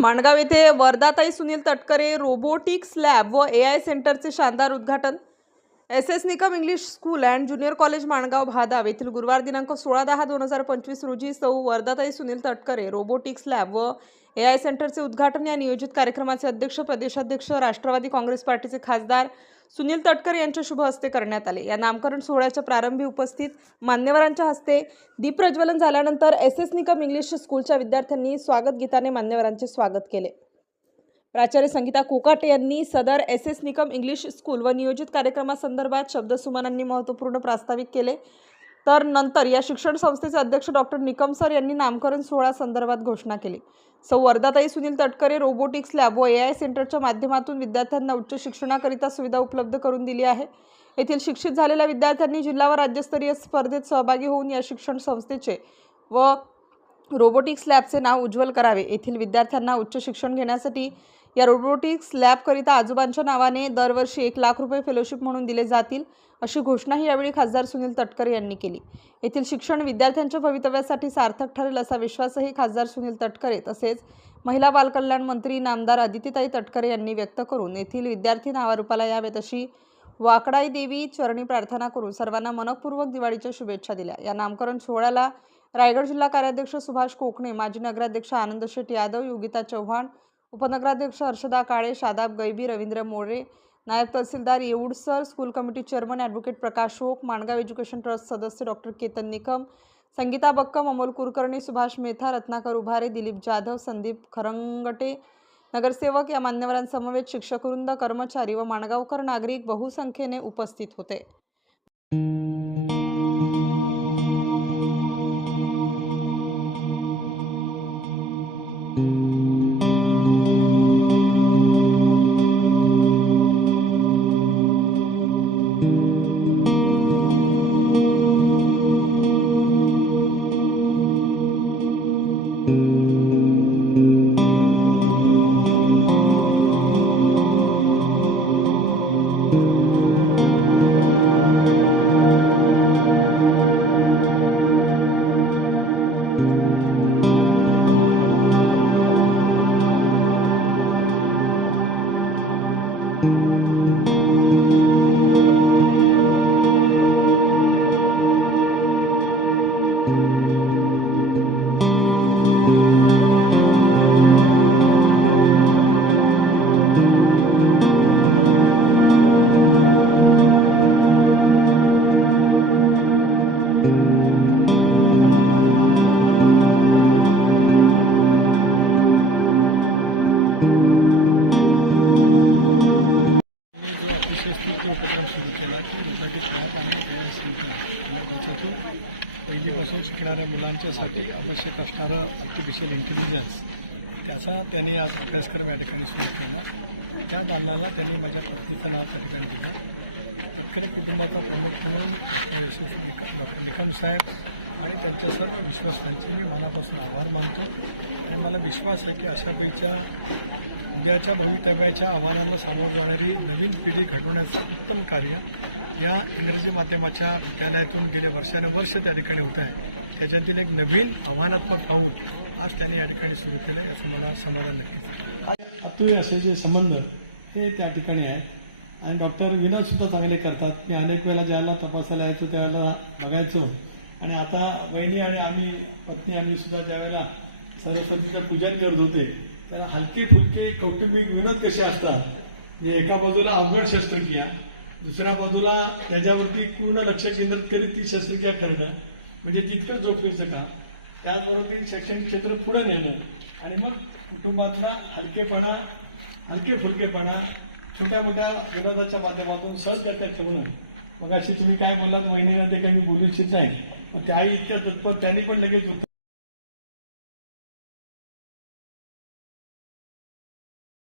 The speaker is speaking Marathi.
माणगाव येथे वर्धाताई सुनील तटकरे रोबोटिक्स लॅब व ए आय सेंटरचे शानदार उद्घाटन S S Nikam English school and junior college Mangaon Bhadav येथील गुरुवार दिनांक सोळा दहा दोन हजार पंचवीस रोजी सौ वर्धाताई सुनील तटकरे रोबोटिक्स लॅब व ए आय सेंटरचे उद्घाटन या नियोजित कार्यक्रमाचे अध्यक्ष प्रदेशाध्यक्ष राष्ट्रवादी काँग्रेस पार्टीचे खासदार सुनील तटकरे यांच्या शुभ हस्ते करण्यात आले. या नामकरण सोहळ्याच्या प्रारंभी उपस्थित मान्यवरांच्या हस्ते दीपप्रज्वलन झाल्यानंतर एस एस निकम इंग्लिश स्कूलच्या विद्यार्थ्यांनी स्वागत गीताने मान्यवरांचे स्वागत केले. प्राचार्य संगीता कोकाटे यांनी सदर S S Nikam English school व नियोजित कार्यक्रमासंदर्भात शब्दसुमनांनी महत्त्वपूर्ण प्रास्ताविक केले. तर नंतर या शिक्षण संस्थेचे अध्यक्ष डॉक्टर निकम सर यांनी नामकरण सोहळा संदर्भात घोषणा केली. सौ. वर्धाताई सुनील तटकरे रोबोटिक्स लॅब व ए आय सेंटरच्या माध्यमातून विद्यार्थ्यांना उच्च शिक्षणाकरिता सुविधा उपलब्ध करून दिली आहे. येथील शिक्षित झालेल्या विद्यार्थ्यांनी जिल्हा व राज्यस्तरीय स्पर्धेत सहभागी होऊन या शिक्षण संस्थेचे व रोबोटिक्स लॅबचे नाव उज्ज्वल करावे. येथील विद्यार्थ्यांना उच्च शिक्षण घेण्यासाठी या रोबोटिक्स लॅबकरिता आजोबांच्या नावाने दरवर्षी एक लाख रुपये फेलोशिप म्हणून दिले जातील अशी घोषणाही यावेळी खासदार सुनील तटकरे यांनी केली. येथील शिक्षण विद्यार्थ्यांच्या भवितव्यासाठी सार्थक ठरेल असा विश्वासही खासदार सुनील तटकरे तसेच महिला बालकल्याण मंत्री नामदार आदितीताई तटकरे यांनी व्यक्त करून येथील विद्यार्थी नावारूपाला यावेत अशी वाकडाई देवी चरणी प्रार्थना करून सर्वांना मनपूर्वक दिवाळीच्या शुभेच्छा दिल्या. या नामकरण सोहळ्याला रायगड जिल्हा कार्याध्यक्ष सुभाष कोकणे माजी नगराध्यक्ष आनंद शेठ यादव योगिता चव्हाण उपनगराध्यक्ष हर्षदा काळे शादाब गैबी रवींद्र मोरे नायब तहसीलदार येऊडसर school committee chairman advocate Prakash Oak Mangaon education trust सदस्य डॉक्टर केतन निकम संगीता बक्कम अमोल कुलकर्णी सुभाष मेथा रत्नाकर उभारे दिलीप जाधव संदीप खरंगटे नगरसेवक या मान्यवरांसमवेत शिक्षकवृंद कर्मचारी व माणगावकर नागरिक बहुसंख्येने उपस्थित होते. जो पहिलीपासून मुलांच्यासाठी आवश्यक असणारं आर्टिफिशियल इंटेलिजन्स त्याचा त्यांनी आज अभ्यासक्रम या ठिकाणी सुरू केला. त्या दालनाला त्यांनी माझ्या पत्नीचं नाव त्या ठिकाणी दिलं. तत्कालीन कुटुंबाचा प्रमुख म्हणून डॉक्टर निकम साहेब आणि त्यांच्या सर्व विश्वासांचे मी मनापासून आभार मानतो. आणि मला विश्वास आहे की अशा पैच्या उद्याच्या भवितव्याच्या आव्हानांना सामोरं जाणारी नवीन पिढी घडवण्याचं उत्तम कार्य या इंग्रजी माध्यमाच्या विद्यालयातून गेले वर्षानुवर्ष त्या ठिकाणी होत आहे. त्याच्यातील एक नवीन आव्हानात्मक काम आज त्यांनी या ठिकाणी सुरू केलं याचं मला समाधान नक्कीच अतुय असे जे संबंध हे त्या ठिकाणी आहेत. आणि डॉक्टर विनोद सुद्धा चांगले करतात. मी अनेक वेळेला ज्याला तपासायला यायचो त्यावेळेला बघायचो. आणि आता वहिनी आणि आम्ही पत्नी आम्ही सुद्धा ज्यावेळेला सरस्वतीचं पूजन करत होते त्याला हलके फुलके कौटुंबिक विनोद कसे असतात? म्हणजे एका बाजूला अवघड शस्त्रक्रिया दुसऱ्या बाजूला त्याच्यावरती पूर्ण लक्ष केंद्रित करीत ती शस्त्रक्रिया करणं म्हणजे तितकंच जोखमीचं काम त्याचबरोबर ती शैक्षणिक क्षेत्र पुढे नेणं आणि मग कुटुंबातला हलकेपणा हलके फुलकेपणा छोट्या मोठ्या विनोदाच्या माध्यमातून सहजगत्या ठेवणं मग अशी तुम्ही काय बोललात महिन्यामध्ये ते काही मी बोलू इच्छित नाही. मग त्याही इतक्या तत्पर त्यांनी पण लगेच होतं